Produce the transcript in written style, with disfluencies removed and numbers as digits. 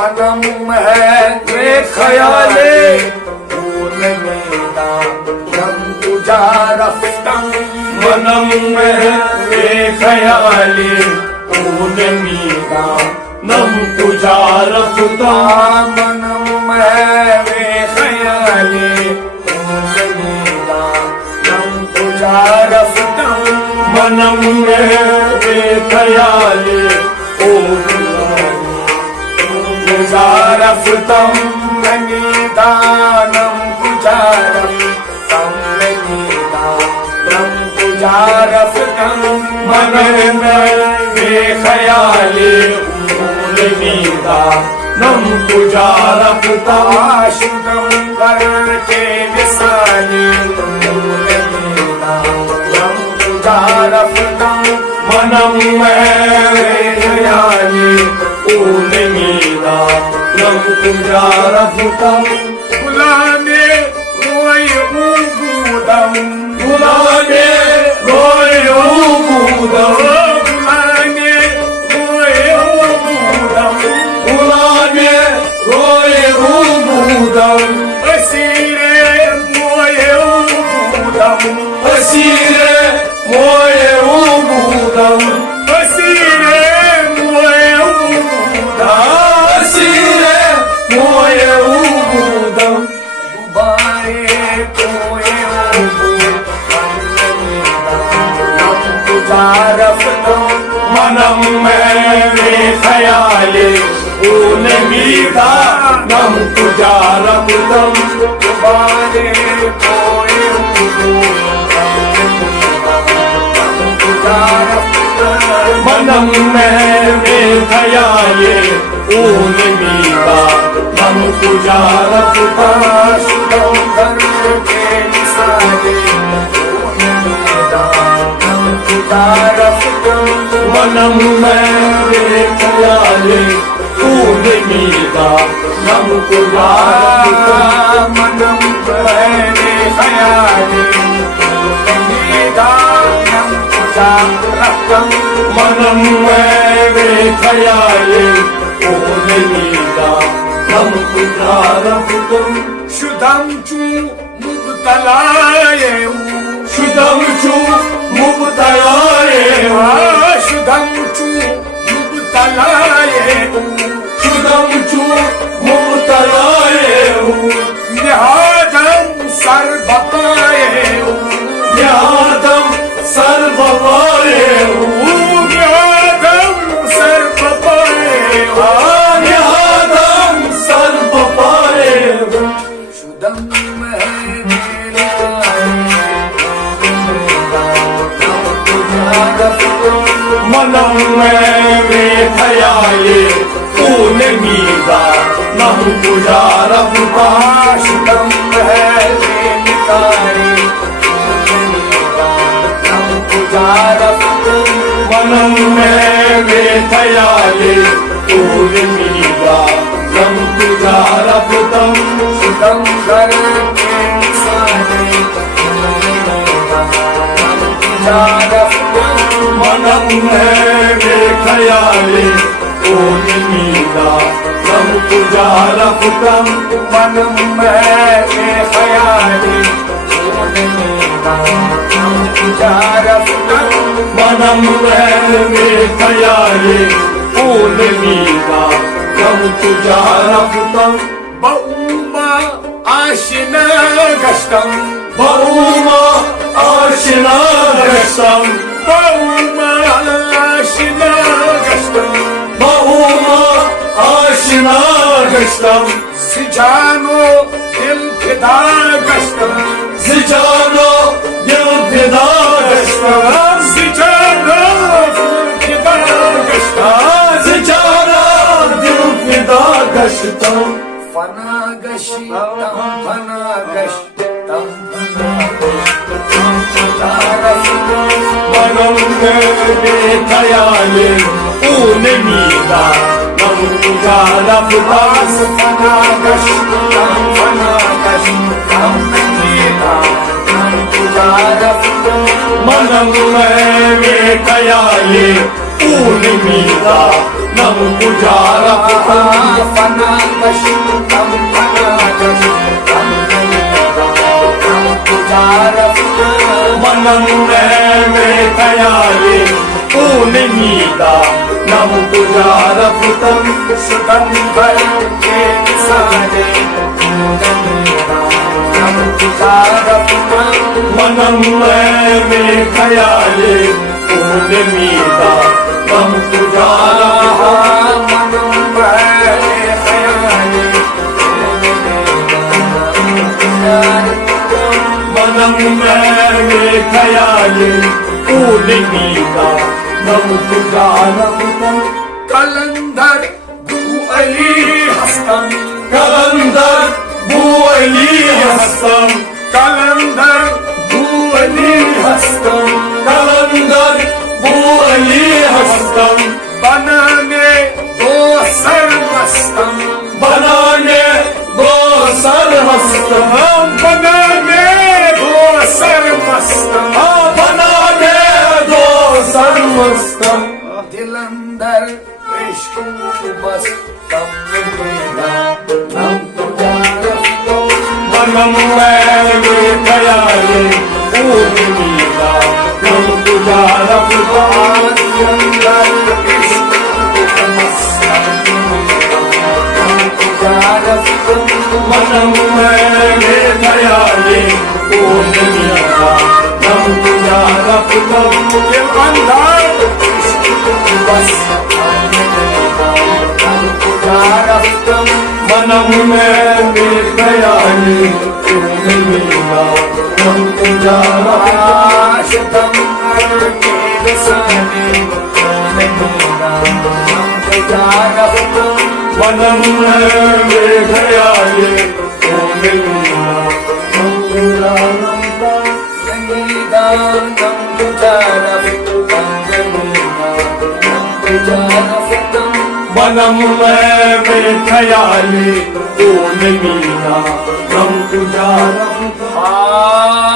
मनम है वे खयाले ऊनमीदा नम तुझा रफ्तम मनम है वे खयाले ऊनमीदा नम तुझा रफ्तम मनम है वे खयाले ऊनमीदा नम तुझा रफ्तम मनम है वे खयाले तुझा रफ्तम नम तुझा रफ्तम नम तुझा रफ्तम मन में वे खयाले ऊनमीदा नम तुझा रफ्तम आशुदम करके विसाले ऊनमीदा नम तुझा रफ्तम मनम में वे खयाले ऊनमीदा नम तुझा रफ्तम गुलाने रोए ऊबूदम गुलाने रोए ऊबूदम गुलाने रोए ऊबूदम गुलाने रोए ऊबूदम असीरे मोए ऊबूदम असीरे मोए ऊबूदम असीरे मोए ऊबूदम असीरे मोए ऊबूदम दुबारे कोए ऊबूदम नम तुझा रफ्तम मनम में वे खयाले ऊनमीदा नम तुझा रफ्तम दुबारे कोए ऊबूदम नम तुझा रफ्तम मनम में वे खयाले ऊनमीदा नम तुझा रफ्तम आशुदम करके निसाले ऊनमीदा नम तुझा रफ्तम मनम में वे खयाले ऊनमीदा नम तुझा रफ्तम मनम बहने खयाले ऊनमीदा नम तुझा रफ्तम मनम में वे खयाले ऊनमीदा नम तुझा रफ्तम शुद्धम चू मुबतलाए शुद्धम चू मुबतलाए शुद्धम चू मुबतलाए शुद्धम चू मुबतलाए निहादम सर बताए यादम सर बपाए निहादम सर बताए यादम सर बपाए शुद्धम मनम में वे खयाले ऊनमीदा नम तुझा रफ्तम शुद्धम है निकाले नम तुझा रफ्तम मनम में वे खयाले ऊनमीदा नम तुझा रफ्तम शुद्धम करके निसाले नम तुझा रफ्तम मनम में वे खयाले ऊनमीदा नम तुझा रफ्तम मनम में वे खयाले ऊनमीदा नम तुझा रफ्तम मनम में वे खयाले ऊनमीदा नम तुझा रफ्तम बउमा आशिना गश्तम बहुमा आशिना गश्तम बउमा आशिना गश्तम बहुमा आशिना गश्तम सिजानो दिल फिदा गश्तम सिजानो दिल फिदा गश्तम सिजानो दिल फिदा गश्तम सिजानो दिल फिदा गश्तम फना गश्तम फना गश्तम फना गश्तम तुझा रफ्तम मनम में वे खयाले ऊनमीदा नम तुझा रफ्तम फना गश्तम फना गश्तम नमीदा नम तुझा रफ्तम मनम में वे खयाले ऊनमीदा नम तुझा रफ्तम फना कष्टम फना कष्टम नम तुझा रफ्तम मनम में खयाले ऊन नीदा नम तुझा रफ्तम सुगंधर के सारे नम तुझा रफ्तम मनम में खयाले ऊन नीदा नम तुझा रफ्तम मनम में खयाले ऊन नीदा नम तुझा रफ्तम कलंदर अली हस्तम कलंदर बू अली हस्तम कलंदर अली हस्तम कलंदर बू अली हस्तम बनाने दो सर मस्तम बनाने दो सर हस्तम बनाने दो सर मस्तम बनाने दो सर मस्तम दिलंदर इश्क मस्तम नम तुझा रफ्तम मनम में खयाले ऊन नीदा नम तुझा रफ्तम दिलंदर इश्क मस्तम नम तुझा रफ्तम मनम में खयाले ऊन नीदा नम तुझा रफ्तम दिलंदर इश्क मनम में खयाले ऊन नीदा नम तुझा रफ्तम आशिकम के साने नम तुझा रफ्तम मनम में खयाले ऊन नीदा नम तुझा रफ्तम संगीतानम तुझा रफ्तम नम तुझा रफ्तम मनम में खयाले ऊन नीदा नम तुझा रफ्तम